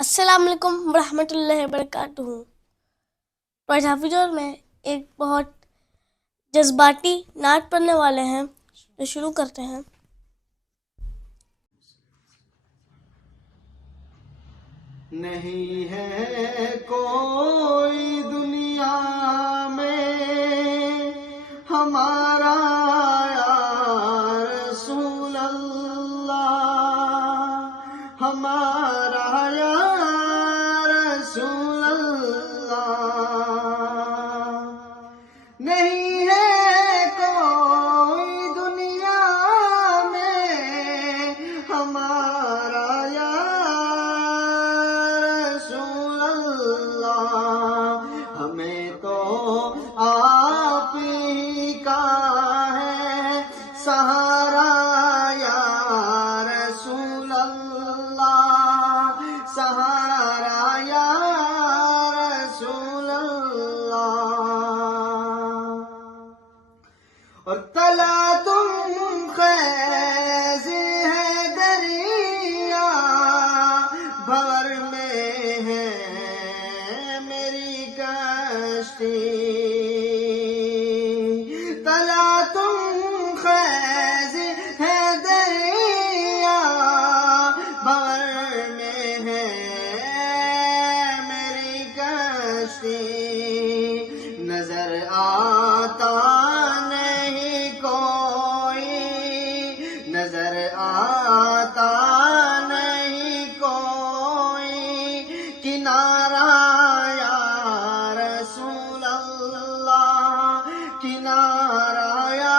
السلام علیکم ورحمۃ اللہ وبرکاتہ۔ تو آج حافظ اور میں ایک بہت جذباتی نعت پڑھنے والے ہیں، تو شروع کرتے ہیں۔ نہیں ہے کوئی دنیا میں ہمارا یا رسول اللہ، ہمارا یا رسول اللہ۔ نہیں ہے کوئی دنیا میں ہمارا یا رسول اللہ، ہمیں تو آپ ہی کا ہے سہارا یا رسول اللہ، سہارا یا رسول اللہ۔ اور تلا تم خیز ہے دریا، بھور میں ہے میری کشتی۔ تلا تم خیز ہے دریا، بھور میں ہے میری کشتی۔ نظر آتا نظر آتا نہیں کوئی کنارہ یا رسول اللہ، کنارہ یا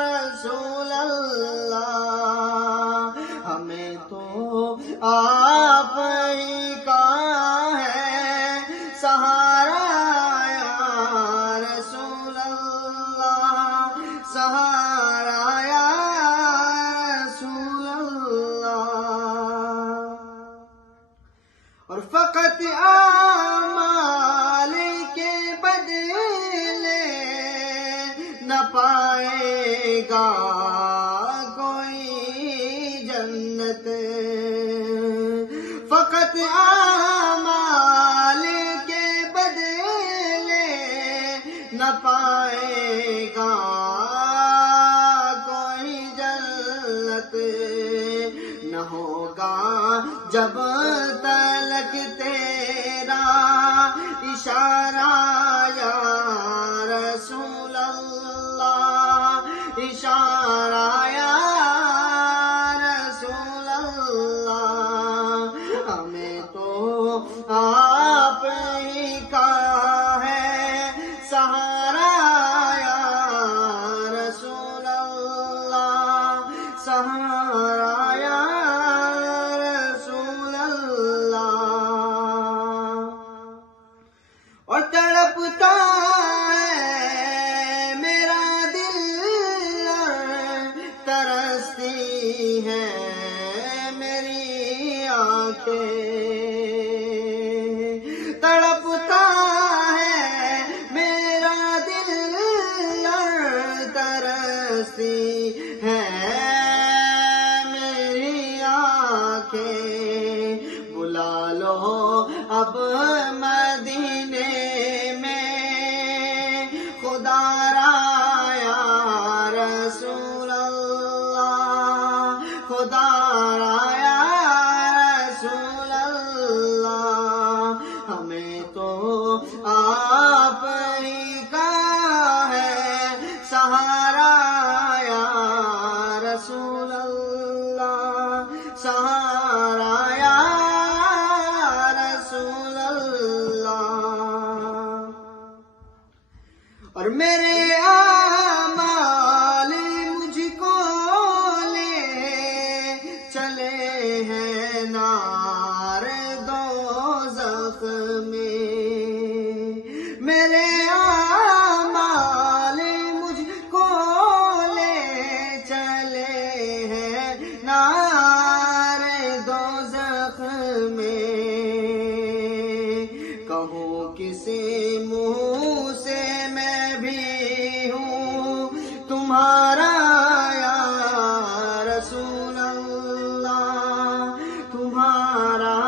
رسول اللہ۔ ہمیں تو آپ ہی کا ہے سہارا یا رسول اللہ، سہارا اور فقط اعمال کے بدلے نہ پائے گا کوئی جنت، فقط اعمال کے بدلے نہ پائے گا کوئی جنت۔ نہ ہوگا جب تلک تیرا اشارہ یا رسول اللہ، اشارہ یا رسول اللہ۔ ہمیں تو آپ ہی کا ہے سہارا یا رسول اللہ، سہارا یا اور تڑپتا ہے میرا دل اور ترستی ہے میری آنکھیں، تڑپتا ہے میرا دل اور ترستی ہے میری آنکھیں۔ بلا لو اب مدینے میں خدا را یا رسول اللہ، خدا را یا رسول اللہ۔ ہمیں تو آپ ہی کا ہے سہارا یا رسول اللہ، سہارا یا رسول اللہ۔ اور میرے اعمال مجھ کو لے چلے ہیں نار دوزخ میں، میرے اعمال مجھ کو لے چلے ہیں نار دوزخ میں۔ کہوں کسی منہ سے میں بھی ہوں تمہارا یا رسول اللہ، تمہارا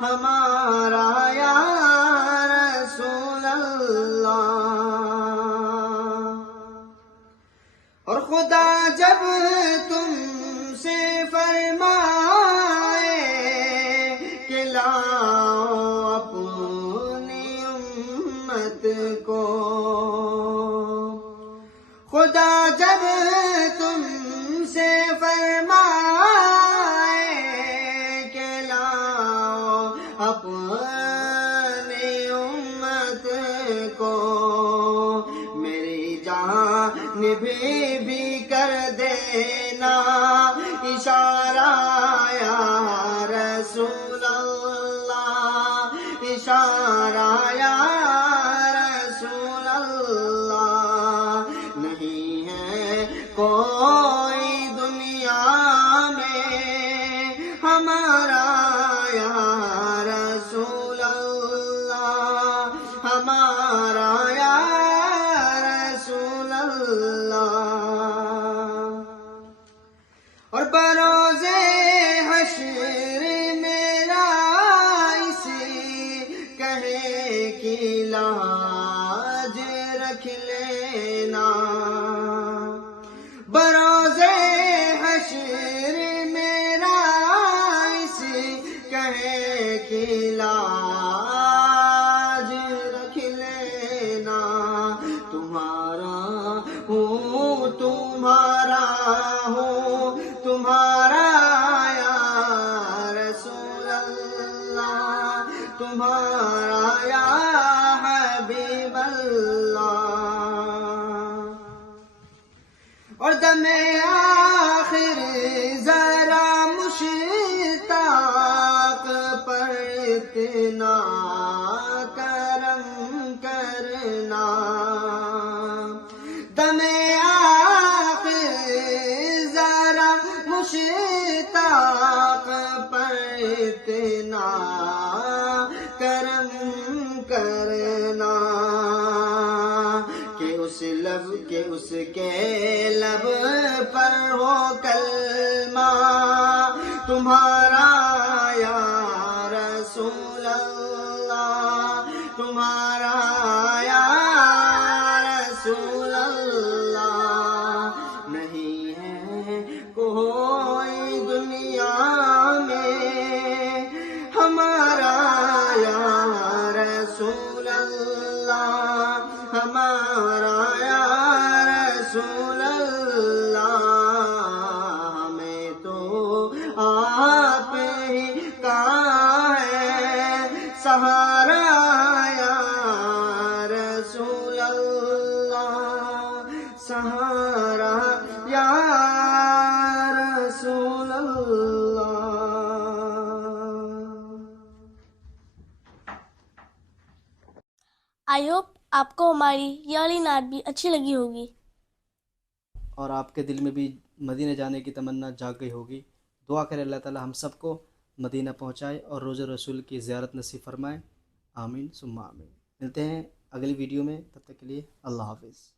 ہمارا یا رسول اللہ. اور خدا جب تم سے فرمائے کہ لاؤ اپنی امت کو، خدا جب تم سے فرمائے کہ لاؤ اپنی امت کو، میری جان بھی کر دینا اشارہ یا رسول اللہ، اشارہ یا رسول اللہ. نہیں ہے کوئی دنیا میں ہمارا یا رسول اللہ، ہمارا یا رسول اللہ. اور بروز حشر میرا اسی کہے کی لاج رکھ لینا، بروز حشر میرا اسی کہے کی لاج رکھ لینا. تمہارا ہوں تمہارا ہوں تمہارا یا رسول اللہ، تمہارا یا حبیب اللہ. اور دم آخر ذرا مشتاق پر اتنا کرم کرنا، دم آخر ذرا مشتاق پر اتنا کرم کرنا کہ اس لب کے اس کے لب پر ہو کلمہ تمہارا یا رسول اللہ، تمہارا یا رسول اللہ. نہیں ہے کوئی دنیا میں ہمارا یا رسول اللہ، ہمارا یا رسول اللہ. ہمیں تو آپ ہی کا ہے سہارا یا رسول اللہ، سہارا یا رسول اللہ. آئی ہوپ آپ کو ہماری یہ والی نعت بھی اچھی لگی ہوگی اور آپ کے دل میں بھی مدینہ جانے کی تمنا جاگ گئی ہوگی. دعا کرے اللہ تعالی ہم سب کو مدینہ پہنچائے اور روضہ رسول کی زیارت نصیب فرمائے. آمین ثم آمین. ملتے ہیں اگلی ویڈیو میں، تب تک کے لیے اللہ حافظ.